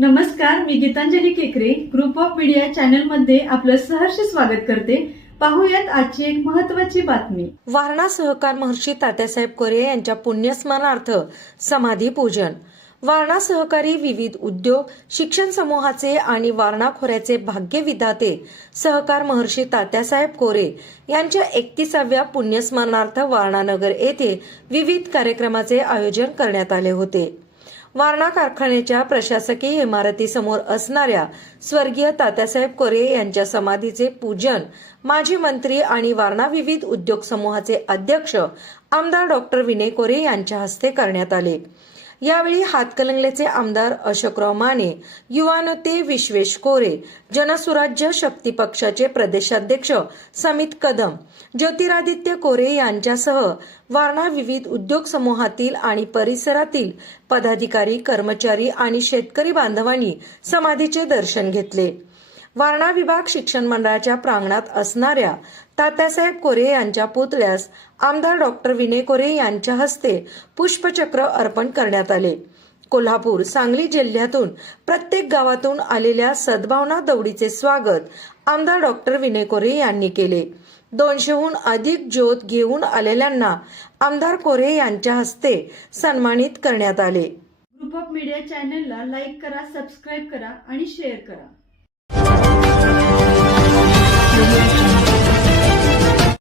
नमस्कार, मी गीतांजली केकरे group of media channel मध्ये आपलं सहर्ष स्वागत करते। पाहूयात आजची एक महत्त्वाची बातमी। वारणा सहकार महर्षी तात्यासाहेब कोरे यांच्या पुण्यस्मरणार्थ समाधी पूजन। वारणा सहकारी विविध उद्योग शिक्षण समूहाचे आणि वारणा खोऱ्याचे भाग्य विधाते सहकार महर्षी तात्यासाहेब कोरे यांच्या 31व्या पुण्यस्मरणार्थ वारणा नगर येथे विविध कार्यक्रमाचे आयोजन करण्यात आले होते। वारणा कारखान्याच्या प्रशासकीय इमारतीसमोर असणाऱ्या स्वर्गीय तात्यासाहेब कोरे यांच्या समाधीचे पूजन माजी मंत्री आणि वारणा विविध उद्योग समूहाचे अध्यक्ष आमदार डॉक्टर विनय कोरे यांच्या हस्ते करण्यात आले। यावेळी हातकणंगलेचे आमदार अशोकराव माने, युवा नेते विश्वेश कोरे, जनसुराज्य शक्ती पक्षाचे प्रदेशाध्यक्ष समित कदम, ज्योतिरादित्य कोरे यांच्यासह वारणा विविध उद्योग समूहातील आणि परिसरातील पदाधिकारी, कर्मचारी आणि शेतकरी बांधवांनी समाधीचे दर्शन घेतले। वारणा विभाग शिक्षण मंडळाच्या प्रांगणात असणाऱ्या तात्यासाहेब कोरे यांच्या पुतळ्यास आमदार डॉक्टर विनय कोरे यांच्या हस्ते पुष्पचक्र अर्पण करण्यात आले। कोल्हापूर, सांगली जिल्ह्यातून प्रत्येक गावातून आलेल्या सद्भावना दौडीचे स्वागत आमदार डॉक्टर विनय कोरे यांनी केले। 200हून अधिक ज्योत घेऊन आलेल्यांना आमदार कोरे यांच्या हस्ते सन्मानित करण्यात आले। ग्रुप ऑफ मीडिया चॅनलला लाईक करा, सबस्क्राईब करा आणि शेअर करा।